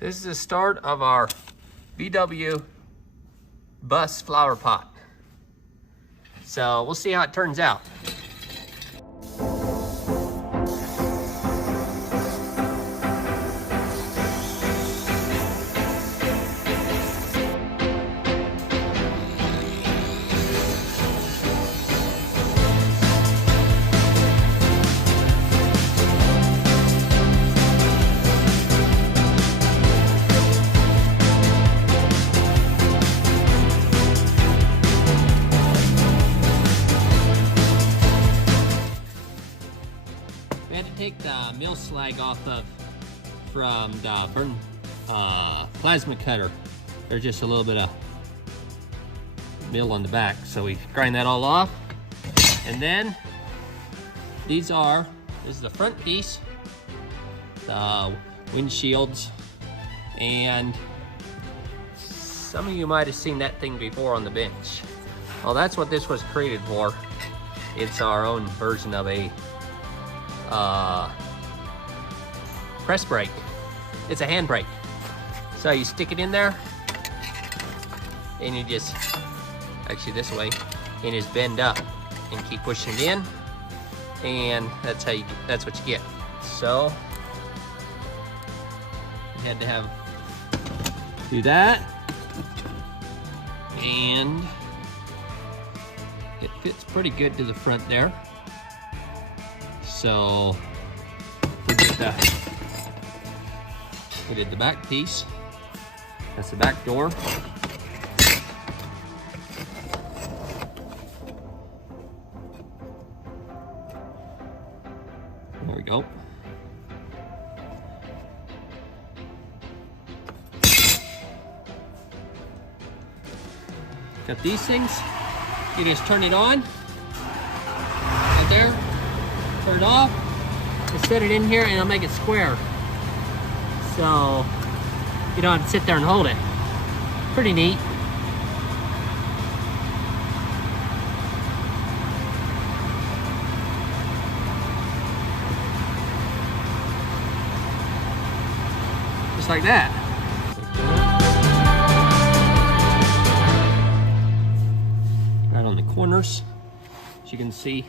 This is the start of our VW bus flower pot. So we'll see how it turns out. We had to take the mill slag off from the burn plasma cutter. There's just a little bit of mill on the back, so we grind that all off. And then this is the front piece, the windshields, and some of you might have seen that thing before on the bench. Well, that's what this was created for. It's our own version of a press brake. It's a hand brake. So you stick it in there and you just, actually this way, and just bend up and keep pushing it in, and that's what you get. So you had to do that, and it fits pretty good to the front there. So we did the back piece. That's the back door. There we go. Got these things. You just turn it on. Right there. Turn it off, and set it in here, and it'll make it square. So you don't have to sit there and hold it. Pretty neat. Just like that. Right on the corners, as you can see.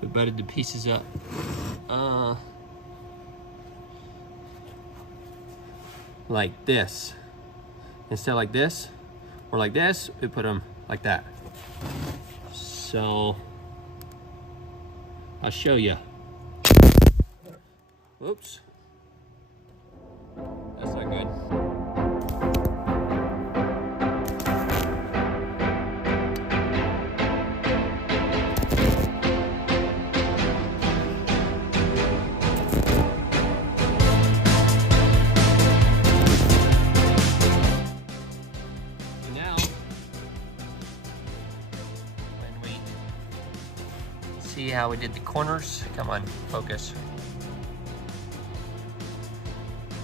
We butted the pieces up. Like this. Instead of like this, or like this, we put them like that. So, I'll show you. Whoops. That's not good. See how we did the corners? Come on, focus.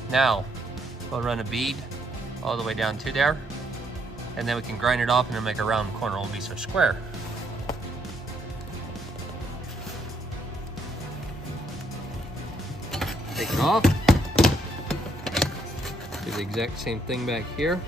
Now, we'll run a bead all the way down to there, and then we can grind it off and it'll make a round corner. It won't be so square. Take it off. Do the exact same thing back here.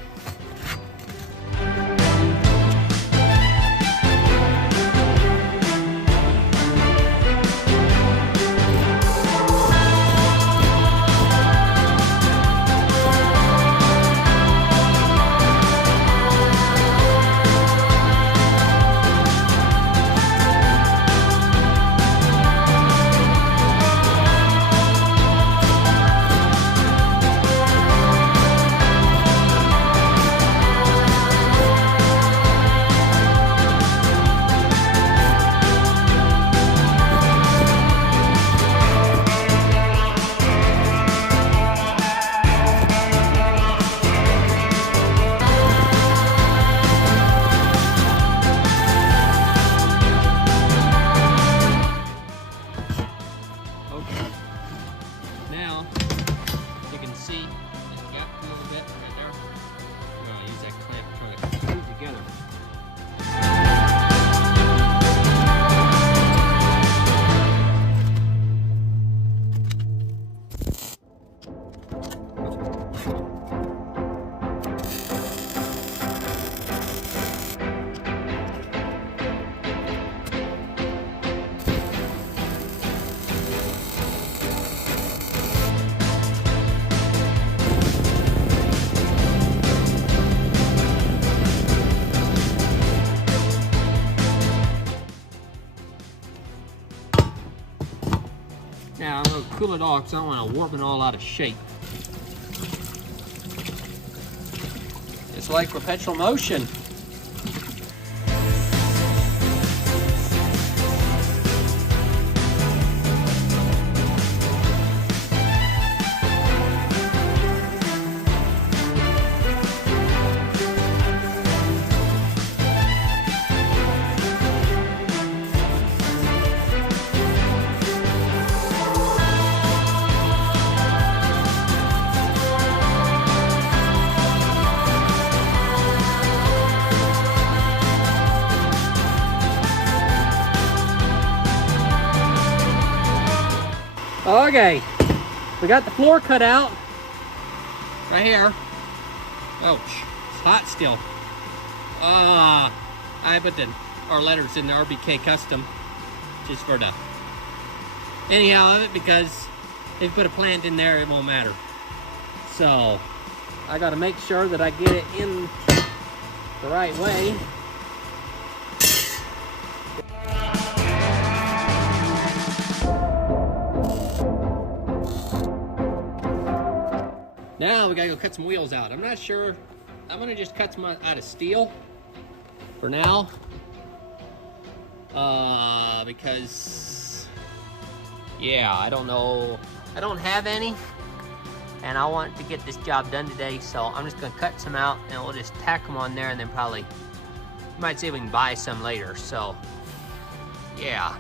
Now I'm gonna cool it off because I don't want to warp it all out of shape. It's like perpetual motion. Okay, we got the floor cut out right here. Ouch, it's hot still. I put our letters in the RBK custom just for the anyhow of it, because if you put a plant in there, it won't matter. So I got to make sure that I get it in the right way. Now we gotta go cut some wheels out. I'm not sure. I'm gonna just cut some out of steel for now. Because, yeah, I don't know. I don't have any. And I want to get this job done today. So I'm just gonna cut some out and we'll just tack them on there and then probably, you might see if we can buy some later. So, yeah.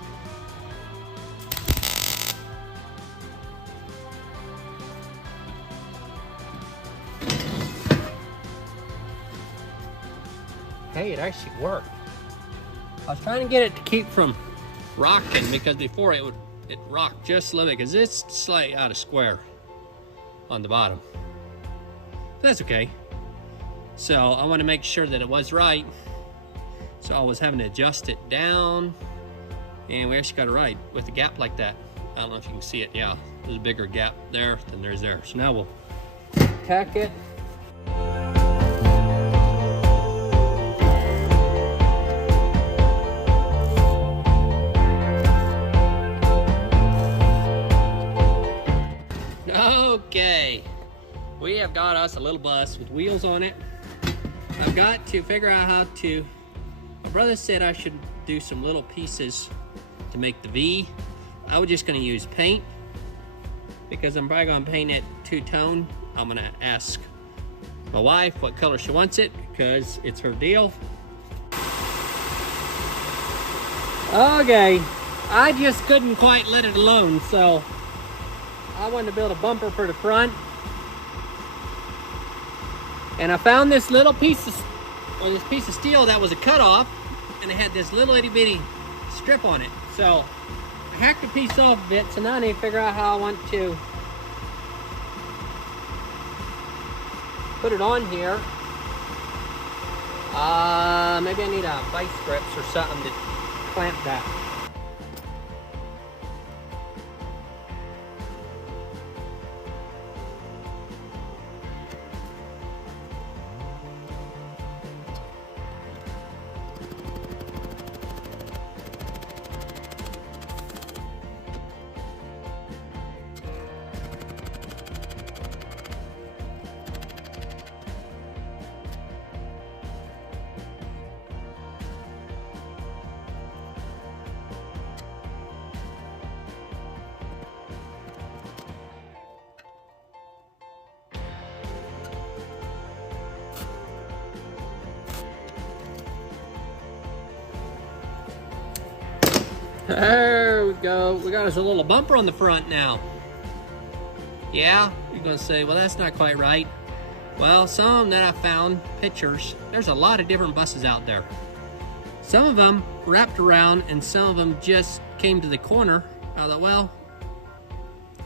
Hey, it actually worked. I was trying to get it to keep from rocking because before it rocked just a little bit because it's slightly out of square on the bottom. That's okay. So I want to make sure that it was right. So I was having to adjust it down, and we actually got it right with a gap like that. I don't know if you can see it. Yeah, there's a bigger gap there than there's there. So now we'll tack it. Okay, we have got us a little bus with wheels on it. I've got to figure out how to, my brother said I should do some little pieces to make the V. I was just gonna use paint because I'm probably gonna paint it two-tone. I'm gonna ask my wife what color she wants it because it's her deal. Okay, I just couldn't quite let it alone, so I wanted to build a bumper for the front. And I found this little piece of steel that was a cutoff, and it had this little itty bitty strip on it. So I hacked a piece off of it, so now I need to figure out how I want to put it on here. Maybe I need a vice grips or something to clamp that. There we go. We got us a little bumper on the front now. Yeah, you're gonna say, well, that's not quite right. Well, some of them that I found, pictures, there's a lot of different buses out there. Some of them wrapped around and some of them just came to the corner. I thought, well,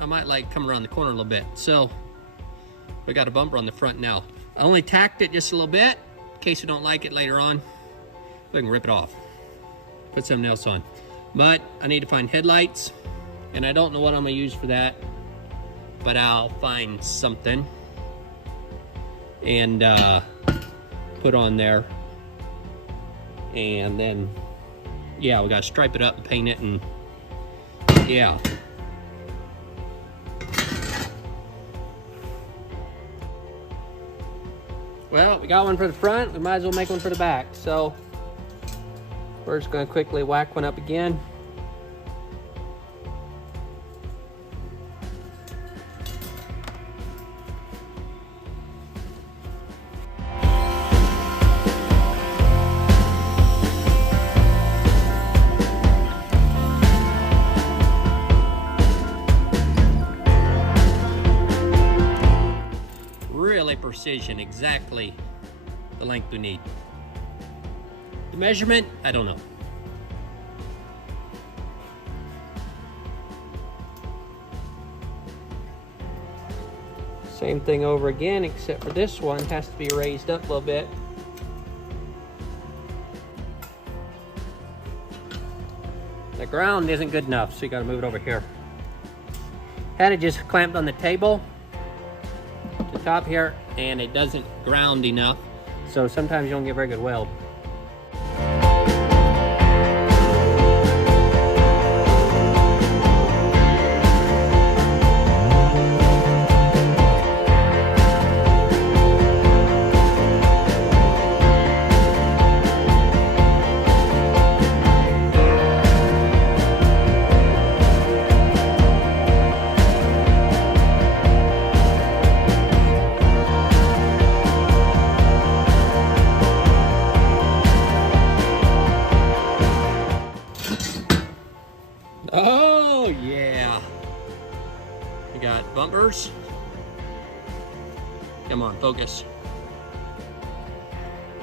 I might like come around the corner a little bit. So we got a bumper on the front now. I only tacked it just a little bit in case we don't like it later on. We can rip it off, put something else on. But I need to find headlights, and I don't know what I'm gonna use for that, but I'll find something and put on there. And then, yeah, we gotta stripe it up and paint it, and yeah. Well, we got one for the front, we might as well make one for the back. So we're just gonna quickly whack one up again. Really precision, exactly the length we need. The measurement, I don't know. Same thing over again, except for this one has to be raised up a little bit. The ground isn't good enough, so you gotta move it over here. Had it just clamped on the table, the top here, and it doesn't ground enough, so sometimes you don't get very good weld. Oh yeah, we got bumpers. Come on, focus.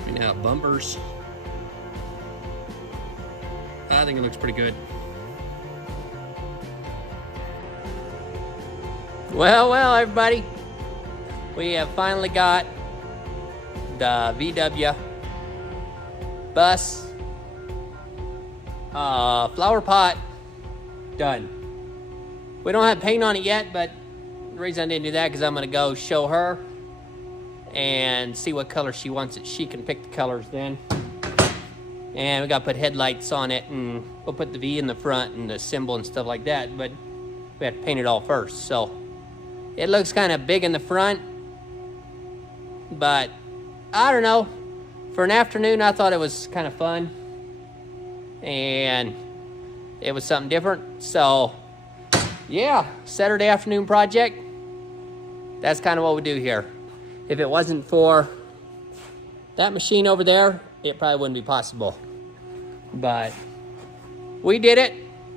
We now have bumpers. I think it looks pretty good. Well, everybody, we have finally got the VW bus flower pot done. We don't have paint on it yet, but the reason I didn't do that because I'm gonna go show her and see what color she wants it. She can pick the colors then. And we gotta put headlights on it, and we'll put the V in the front and the symbol and stuff like that, but we have to paint it all first. So it looks kind of big in the front, but I don't know. For an afternoon, I thought it was kind of fun, and it was something different. So yeah, Saturday afternoon project. That's kind of what we do here. If it wasn't for that machine over there, it probably wouldn't be possible. But we did it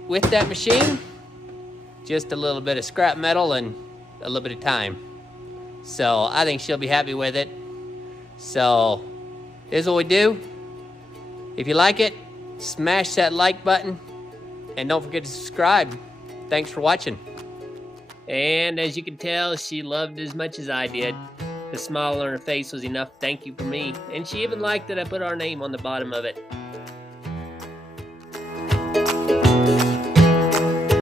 with that machine. Just a little bit of scrap metal and a little bit of time. So I think she'll be happy with it. So here's what we do. If you like it, smash that like button. And don't forget to subscribe. Thanks for watching. And as you can tell, she loved it as much as I did. The smile on her face was enough thank you for me. And she even liked that I put our name on the bottom of it.